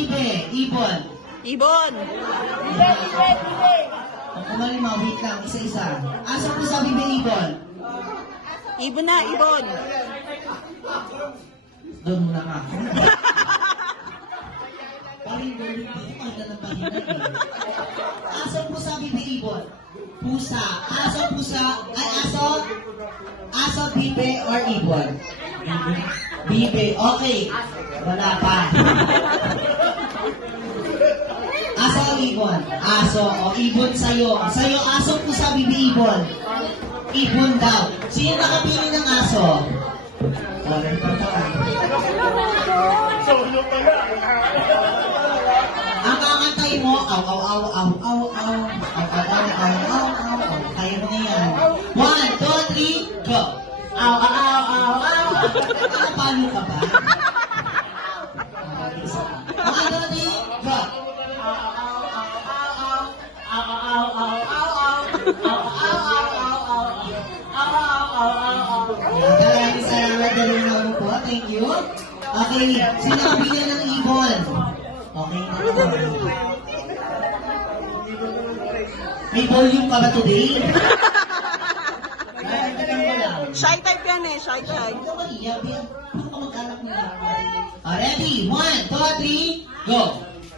bibe? Ibon. Ibon. Ang kumalima, wait lang, isa-isa. Aso, pusa, bibe, ibon. Ibon na, ibon. Doon muna ka. Paling galing dito, kahit na pahinag eh. Aso, pusa, bibe, ibon. Pusa. Aso, pusa. Ay, aso. Aso, bibe, or ibon? Bibe. Okay. Wala pa. Aso o ibon? Aso. O, ibon sa'yo. Sa'yo, aso, pusa, bibe, ibon. Ibon daw. Sino nakapili ng aso? Wala pa pa. Ang kakantay mo, aw, aw, aw, aw, aw, aw, aw, aw, aw, aw, aw, aw, aw. Kaya mo na yan. 1, 2, 3, go! Aw, aw, aw, aw, aw. Nakapalo ka ba? 1, 2, 3, go! Aw, aw, aw, aw, aw. Aw, aw, aw, aw, aw. Aw, aw, aw, aw, aw. Aw, aw, aw, aw, aw. Maraming salamat, Dalinaw po. Thank you. Okay, sinabi niya ng ibon. Okay na ito. May volume ka ba today? Shy type yan eh, shy type. Ikaw ba iyak yan? Paano ka mag-anak mo lang? Ready? 1, 2, 3, go!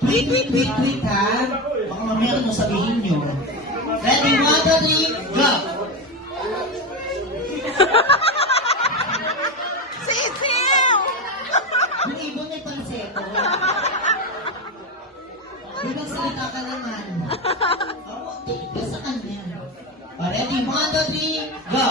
Tweet, tweet, tweet, tweet, ha? Baka mamaya mo sabihin nyo. Ready? 1, 2, 3, go! Sisiw! Yung ibon may panseto. May magsalita ka naman. Oo, tingin ka sa kanya. Ready? 1, 2, 3, go!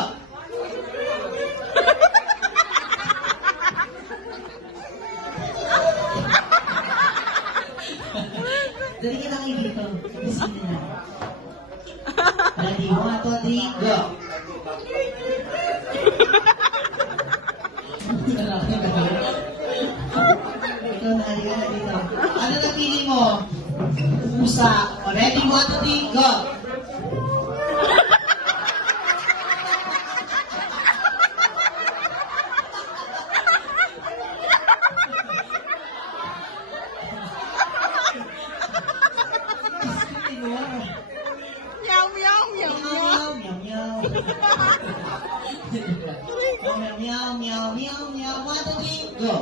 Dali ka lang dito. Bisin na. Ready? 1, 2, 3, go! Ikaw na, halika na dito. Ano napili mo? Pusa. Ready? 1, 2, 3, go! Meow, meow, meow, meow. Meow, meow, meow, meow, meow, meow. 1, 2, 3, go!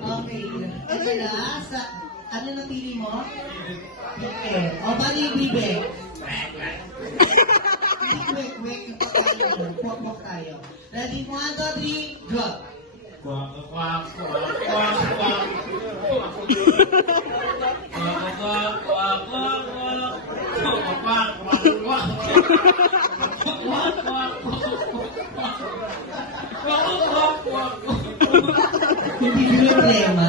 Okay. Ito na. Ano napili mo? Bibe. O, paano yung bibe? Wait, wait. Pok-pok tayo. Ready? 1, 2, 3, go! Quack, quack, quack, quack, quack. Quack, quack, quack, quack, quack. Quack, quack, quack. Quack, quack, quack, quack. Hindi problema.